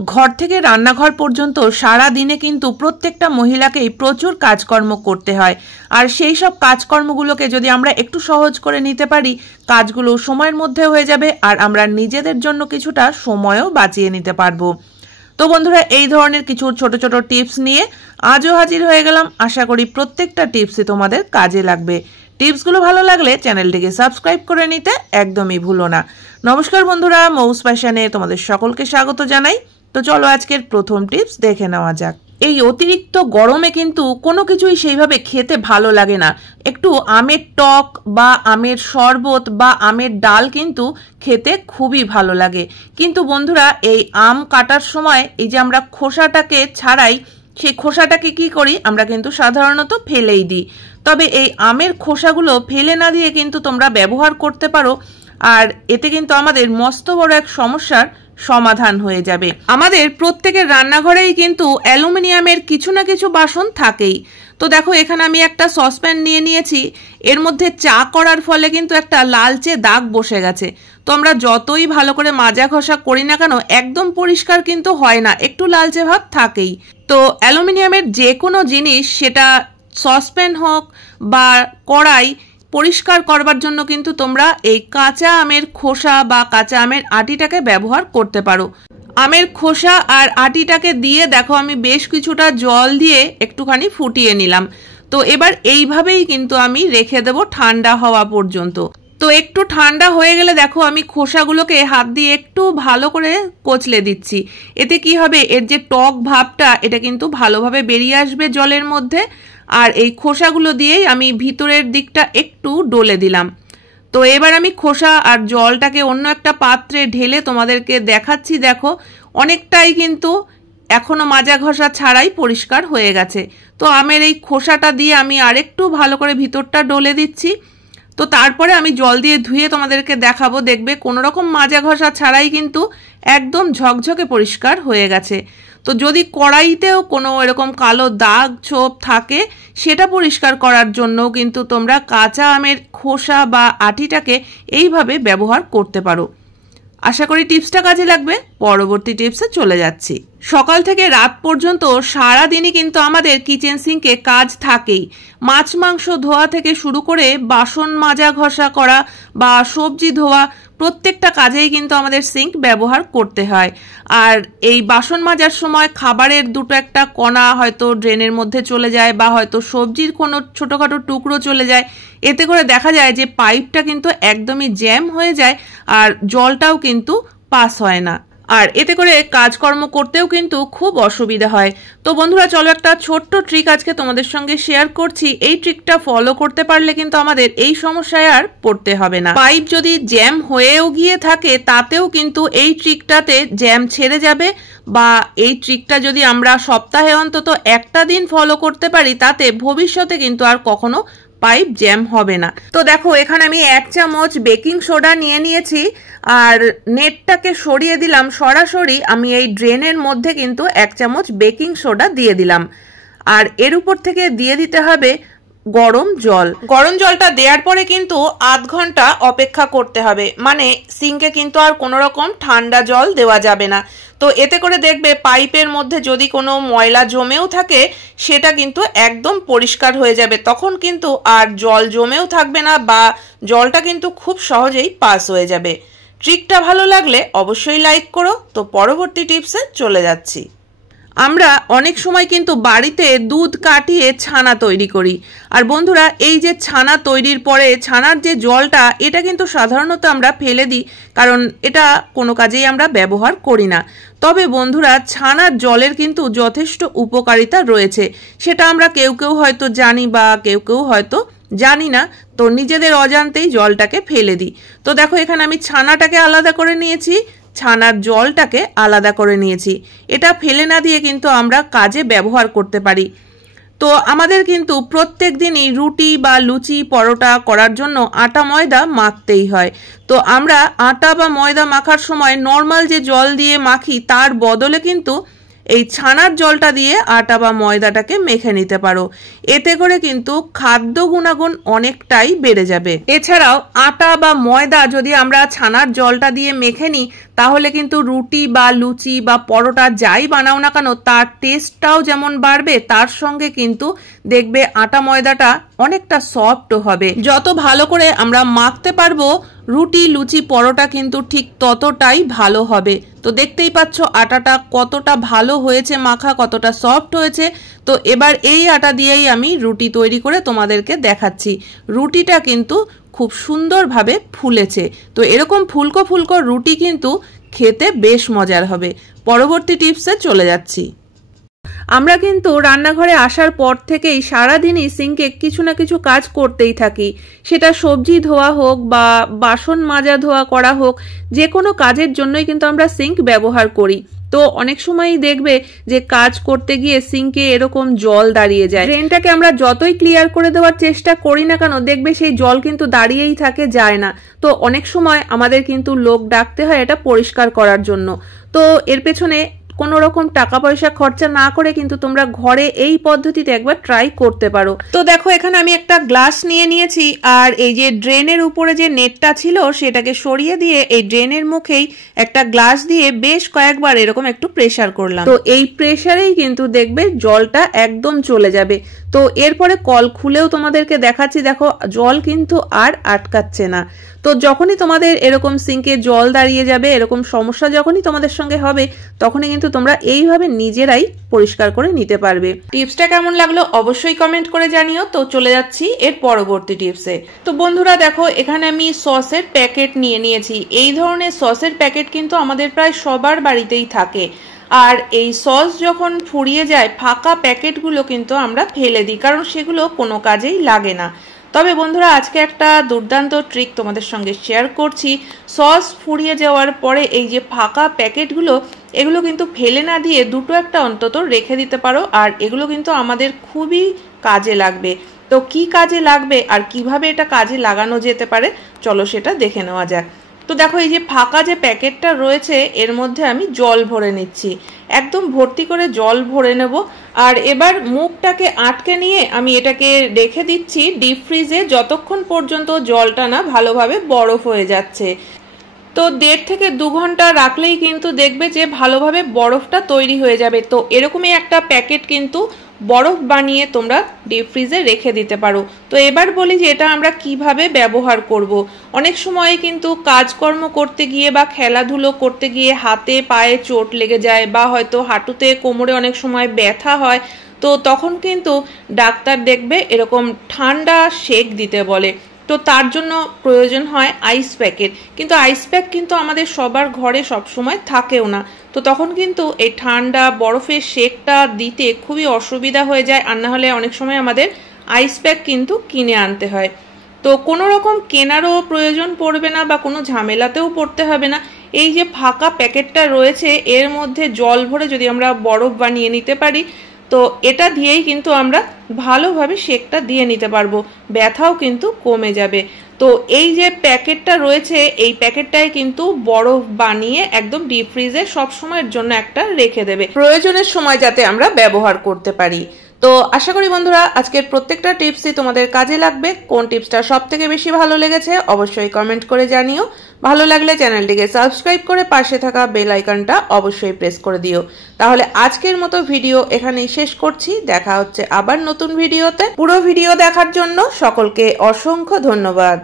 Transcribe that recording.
ঘর থেকে রান্নাঘর পর্যন্ত সারা দিনে কিন্তু প্রত্যেকটা মহিলাকেই প্রচুর কাজকর্ম করতে হয়। আর সেই সব কাজকর্মগুলোকে যদি আমরা একটু সহজ করে নিতে পারি, কাজগুলো সময়ের মধ্যে হয়ে যাবে আর আমরা নিজেদের জন্য কিছুটা সময়ও বাঁচিয়ে নিতে পারবো। তো বন্ধুরা, এই ধরনের কিছু ছোট ছোট টিপস নিয়ে আজও হাজির হয়ে গেলাম। আশা করি প্রত্যেকটা টিপসই তোমাদের কাজে লাগবে। টিপসগুলো ভালো লাগলে চ্যানেলটিকে সাবস্ক্রাইব করে নিতে একদমই ভুলো না। নমস্কার বন্ধুরা, মৌস ফ্যাশনে তোমাদের সকলকে স্বাগত জানাই। তো চলো আজকের প্রথম টিপস দেখে নেওয়া যাক। এই অতিরিক্ত গরমে কিন্তু কোনো কিছুই সেইভাবে খেতে ভালো লাগে না। একটু আমের টক বা আমের শরবত বা আমের ডাল কিন্তু খেতে খুবই ভালো লাগে। কিন্তু বন্ধুরা, এই আম কাটার সময় এই যে আমরা খোসাটাকে ছাড়াই, সেই খোসাটাকে কি করি আমরা কিন্তু সাধারণত ফেলেই দিই। তবে এই আমের খোসাগুলো ফেলে না দিয়ে কিন্তু তোমরা ব্যবহার করতে পারো, আর এতে কিন্তু আমাদের মস্ত বড় এক সমস্যার সমাধান হয়ে যাবে। আমাদের প্রত্যেকের রান্নাঘরেই কিন্তু অ্যালুমিনিয়ামের কিছু না কিছু বাসন থাকেই। তো দেখো, এখানে আমি একটা সসপ্যান নিয়ে নিয়েছি। এর মধ্যে চা করার ফলে কিন্তু একটা লালচে দাগ বসে গেছে। তো আমরা যতই ভালো করে মাজা ঘষা করি না কেন, একদম পরিষ্কার কিন্তু হয় না, একটু লালচে ভাব থাকেই। তো অ্যালুমিনিয়ামের যে কোনো জিনিস, সেটা সসপ্যান হোক বা কড়াই, পরিষ্কার করবার জন্য কিন্তু তোমরা এই কাঁচা আমের খোসা বা কাঁচা আমের আটিটাকে ব্যবহার করতে পারো। আমের খোসা আর আটিটাকে দিয়ে দেখো, আমি বেশ কিছুটা জল দিয়ে একটুখানি ফুটিয়ে নিলাম। তো এবার এইভাবেই কিন্তু আমি রেখে দেবো ঠান্ডা হওয়া পর্যন্ত। তো একটু ঠান্ডা হয়ে গেলে দেখো, আমি খোসাগুলোকে হাত দিয়ে একটু ভালো করে কচলে দিচ্ছি। এতে কি হবে, এর যে টক ভাবটা এটা কিন্তু ভালোভাবে বেরিয়ে আসবে জলের মধ্যে। আর এই খোসাগুলো দিয়েই আমি ভিতরের দিকটা একটু ডলে দিলাম। তো এবার আমি খোসা আর জলটাকে অন্য একটা পাত্রে ঢেলে তোমাদেরকে দেখাচ্ছি। দেখো, অনেকটাই কিন্তু এখনো মাজা ঘষা ছাড়াই পরিষ্কার হয়ে গেছে। তো আমের এই খোসাটা দিয়ে আমি আরেকটু ভালো করে ভিতরটা ডলে দিচ্ছি। তো তারপরে আমি জল দিয়ে ধুয়ে তোমাদেরকে দেখাবো। দেখবে কোনো রকম মাজা ঘষা ছাড়াই কিন্তু একদম ঝকঝকে পরিষ্কার হয়ে গেছে। তো যদি কড়াইতেও কোনো এরকম কালো দাগ ছোপ থাকে, সেটা পরিষ্কার করার জন্য কিন্তু তোমরা কাঁচা আমের খোসা বা আটিটাকে এইভাবে ব্যবহার করতে পারো। আশা করি টিপসটা কাজে লাগবে। পরবর্তী টিপসে চলে যাচ্ছি। সকাল থেকে রাত পর্যন্ত সারা দিনই কিন্তু আমাদের কিচেন সিঙ্কে কাজ থাকেই। মাছ মাংস ধোয়া থেকে শুরু করে বাসন মাজা ঘষা করা বা সবজি ধোয়া, প্রত্যেকটা কাজেই কিন্তু আমাদের সিঙ্ক ব্যবহার করতে হয়। আর এই বাসন মাজার সময় খাবারের দুটো একটা কণা হয়তো ড্রেনের মধ্যে চলে যায়, বা হয়তো সবজির কোনো ছোটোখাটো টুকরো চলে যায়। এতে করে দেখা যায় যে পাইপটা কিন্তু একদমই জ্যাম হয়ে যায়, আর জলটাও কিন্তু পাস হয় না। আর এতে করে কাজকর্ম করতেও কিন্তু খুব অসুবিধা হয়। তো বন্ধুরা, চলো একটা ছোট্ট ট্রিক আজকে তোমাদের সঙ্গে শেয়ার করছি। এই ট্রিকটা ফলো করতে পারলে কিন্তু আমাদের এই সমস্যায় আর পড়তে হবে না। পাইপ যদি জ্যাম হয়েও গিয়ে থাকে, তাতেও কিন্তু এই ট্রিকটাতে জ্যাম ছেড়ে যাবে। বা এই ট্রিকটা যদি আমরা সপ্তাহে অন্তত একটা দিন ফলো করতে পারি, তাতে ভবিষ্যতে কিন্তু আর কখনো পাইপ জ্যাম হবে না। তো দেখো, এখানে আমি 1 চামচ বেকিং সোডা নিয়ে নিয়েছি, আর নেটটাকে সরিয়ে দিলাম। সরাসরি আমি এই ড্রেনের মধ্যে কিন্তু 1 চামচ বেকিং সোডা দিয়ে দিলাম। আর এর উপর থেকে দিয়ে দিতে হবে গরম জল। গরম জলটা দেওয়ার পরে কিন্তু আধ ঘন্টা অপেক্ষা করতে হবে। মানে সিঙ্কে কিন্তু আর কোনো রকম ঠান্ডা জল দেওয়া যাবে না। তো এতে করে দেখবে পাইপের মধ্যে যদি কোনো ময়লা জমেও থাকে, সেটা কিন্তু একদম পরিষ্কার হয়ে যাবে। তখন কিন্তু আর জল জমেও থাকবে না, বা জলটা কিন্তু খুব সহজেই পাস হয়ে যাবে। ট্রিকটা ভালো লাগলে অবশ্যই লাইক করো। তো পরবর্তী টিপসে চলে যাচ্ছি। আমরা অনেক সময় কিন্তু বাড়িতে দুধ কাটিয়ে ছানা তৈরি করি। আর বন্ধুরা, এই যে ছানা তৈরির পরে ছানার যে জলটা, এটা কিন্তু সাধারণত আমরা ফেলে দিই, কারণ এটা কোনো কাজেই আমরা ব্যবহার করি না। তবে বন্ধুরা, ছানার জলের কিন্তু যথেষ্ট উপকারিতা রয়েছে। সেটা আমরা কেউ কেউ হয়তো জানি, বা কেউ কেউ হয়তো জানি না। তো নিজেদের অজান্তেই জলটাকে ফেলে দিই। তো দেখো, এখানে আমি ছানাটাকে আলাদা করে নিয়েছি, ছানার জলটাকে আলাদা করে নিয়েছি। এটা ফেলে না দিয়ে কিন্তু আমরা কাজে ব্যবহার করতে পারি। তো আমাদের কিন্তু প্রত্যেক দিনই রুটি বা লুচি পরোটা করার জন্য আটা ময়দা মাখতেই হয়। তো আমরা আটা বা ময়দা মাখার সময় নর্মাল যে জল দিয়ে মাখি, তার বদলে কিন্তু এই ছানার জলটা দিয়ে আটা বা ময়দাটাকে মেখে নিতে পারো। এতে করে কিন্তু খাদ্য গুণাগুণ অনেকটাই বেড়ে যাবে। এছাড়াও আটা বা ময়দা যদি আমরা ছানার জলটা দিয়ে মেখে নিই তাহলে কিন্তু রুটি বা লুচি বা পরোটা যাই বানাও না কেন তার টেস্টটাও যেমন বাড়বে, তার সঙ্গে কিন্তু দেখবে আটা ময়দাটা অনেকটা সফট হবে। যত ভালো করে আমরা মাখতে পারবো রুটি লুচি পরোটা কিন্তু ঠিক ততটাই ভালো হবে। তো দেখতেই পাচ্ছ আটাটা কতটা ভালো হয়েছে মাখা, কতটা সফট হয়েছে। তো এবার এই আটা দিয়েই আমি রুটি তৈরি করে তোমাদেরকে দেখাচ্ছি। রুটিটা কিন্তু খুব সুন্দরভাবে ফুলেছে। তো এরকম ফুলকো ফুলকো রুটি কিন্তু খেতে বেশ মজার হবে। পরবর্তী টিপসে চলে যাচ্ছি। আমরা কিন্তু রান্নাঘরে আসার পর থেকেই সারাদিনই সিঙ্কে কিছু না কিছু কাজ করতেই থাকি। সেটা সবজি ধোয়া হোক বা বাসন মাজা ধোয়া করা হোক, যে কোনো কাজের জন্যই কিন্তু আমরা সিঙ্ক ব্যবহার করি। তো অনেক সময়ই দেখবে যে কাজ করতে গিয়ে সিঙ্কে এরকম জল দাঁড়িয়ে যায়। ড্রেনটাকে আমরা যতই ক্লিয়ার করে দেওয়ার চেষ্টা করি না কেন দেখবে সেই জল কিন্তু দাঁড়িয়েই থাকে, যায় না। তো অনেক সময় আমাদের কিন্তু লোক ডাকতে হয় এটা পরিষ্কার করার জন্য। তো এর পেছনে কোনো রকম টাকা পয়সা খরচা না করে কিন্তু তোমরা ঘরে এই পদ্ধতিতে একবার ট্রাই করতে পারো। তো দেখো এখানে আমি একটা গ্লাস নিয়ে নিয়েছি, আর এই যে ড্রেনের উপরে যে নেটটা ছিল সেটাকে সরিয়ে দিয়ে এই ড্রেনের মুখেই একটা গ্লাস দিয়ে বেশ কয়েকবার এরকম একটু প্রেসার করলাম। তো এই প্রেসারেই কিন্তু দেখবে জলটা একদম চলে যাবে। তো এরপরে কল খুলেও তোমাদেরকে দেখাচ্ছি, দেখো জল কিন্তু আর আটকাচ্ছে না। তো যখনই তোমাদের এরকম সিঙ্কে জল দাঁড়িয়ে যাবে, এরকম সমস্যা যখনই তোমাদের সঙ্গে হবে, তখনই কিন্তু তোমরা এইভাবে নিজেরাই পরিষ্কার করে নিতে পারবে। টিপসটা কেমন লাগলো অবশ্যই কমেন্ট করে জানিও। তো চলে যাচ্ছি এর পরবর্তী টিপসে। তো বন্ধুরা দেখো এখানে আমি সসের প্যাকেট নিয়ে নিয়েছি। এই ধরনের সসের প্যাকেট কিন্তু আমাদের প্রায় সবার বাড়িতেই থাকে। আর এই সস যখন ফুরিয়ে যায় ফাঁকা প্যাকেটগুলো কিন্তু আমরা ফেলে দিই, কারণ সেগুলো কোনো কাজেই লাগে না। তবে বন্ধুরা আজকে একটা দুর্দান্ত ট্রিক তোমাদের সঙ্গে শেয়ার করছি। সস ফুরিয়ে যাওয়ার পরে এই যে ফাঁকা প্যাকেটগুলো, এগুলো কিন্তু ফেলে না দিয়ে দুটো একটা অন্তত রেখে দিতে পারো। আর এগুলো কিন্তু আমাদের খুবই কাজে লাগবে। তো কি কাজে লাগবে আর কিভাবে এটা কাজে লাগানো যেতে পারে চলো সেটা দেখে নেওয়া যাক। তো দেখো এই যে ফাঁকা যে প্যাকেটটা রয়েছে এর মধ্যে আমি জল ভরে নিচ্ছি, একদম ভর্তি করে জল ভরে নেব। আর এবার মুখটাকে আটকে নিয়ে আমি এটাকে রেখে দিচ্ছি ডিপ ফ্রিজে যতক্ষণ পর্যন্ত জলটা না ভালোভাবে বরফ হয়ে যাচ্ছে। তো 1.5 থেকে 2 ঘন্টা রাখলেই কিন্তু দেখবে যে ভালোভাবে বরফটা তৈরি হয়ে যাবে। তো এরকমই একটা প্যাকেট কিন্তু বরফ বানিয়ে তোমরা ডিপ ফ্রিজে রেখে দিতে পারো। তো এবার বলি যে এটা আমরা কিভাবে ব্যবহার করব। অনেক সময় কিন্তু কাজকর্ম করতে গিয়ে বা খেলাধুলো করতে গিয়ে হাতে পায়ে চোট লেগে যায়, বা হয়তো হাঁটুতে কোমরে অনেক সময় ব্যথা হয়। তো তখন কিন্তু ডাক্তার দেখবে এরকম ঠান্ডা সেক দিতে বলে। তো তার জন্য প্রয়োজন হয় আইস প্যাকের, কিন্তু আইস প্যাক কিন্তু আমাদের সবার ঘরে সবসময় থাকেও না। তো তখন কিন্তু এই ঠান্ডা বরফের শেকটা দিতে খুবই অসুবিধা হয়ে যায়, আর না হলে অনেক সময় আমাদের আইস প্যাক কিন্তু কিনে আনতে হয়। তো কোনো রকম কেনারও প্রয়োজন পড়বে না বা কোনো ঝামেলাতেও পড়তে হবে না। এই যে ফাঁকা প্যাকেটটা রয়েছে এর মধ্যে জল ভরে যদি আমরা বরফ বানিয়ে নিতে পারি, তো এটা দিয়েই কিন্তু আমরা ভালোভাবে শেকটা দিয়ে নিতে পারবো, ব্যথাও কিন্তু কমে যাবে। তো এই যে প্যাকেটটা রয়েছে এই প্যাকেটটাই কিন্তু বরফ বানিয়ে একদম ডিপ ফ্রিজে সব সময়ের জন্য একটা রেখে দেবে, প্রয়োজনের সময় যাতে আমরা ব্যবহার করতে পারি। তো আশা করি বন্ধুরা আজকের প্রত্যেকটা টিপসই তোমাদের কাজে লাগবে। কোন টিপসটা সব থেকে বেশি ভালো লেগেছে অবশ্যই কমেন্ট করে জানিও। ভালো লাগলে চ্যানেলটিকে সাবস্ক্রাইব করে পাশে থাকা বেল আইকনটা অবশ্যই প্রেস করে দিও। তাহলে আজকের মতো ভিডিও এখানেই শেষ করছি, দেখা হচ্ছে আবার নতুন ভিডিওতে। পুরো ভিডিও দেখার জন্য সকলকে অসংখ্য ধন্যবাদ।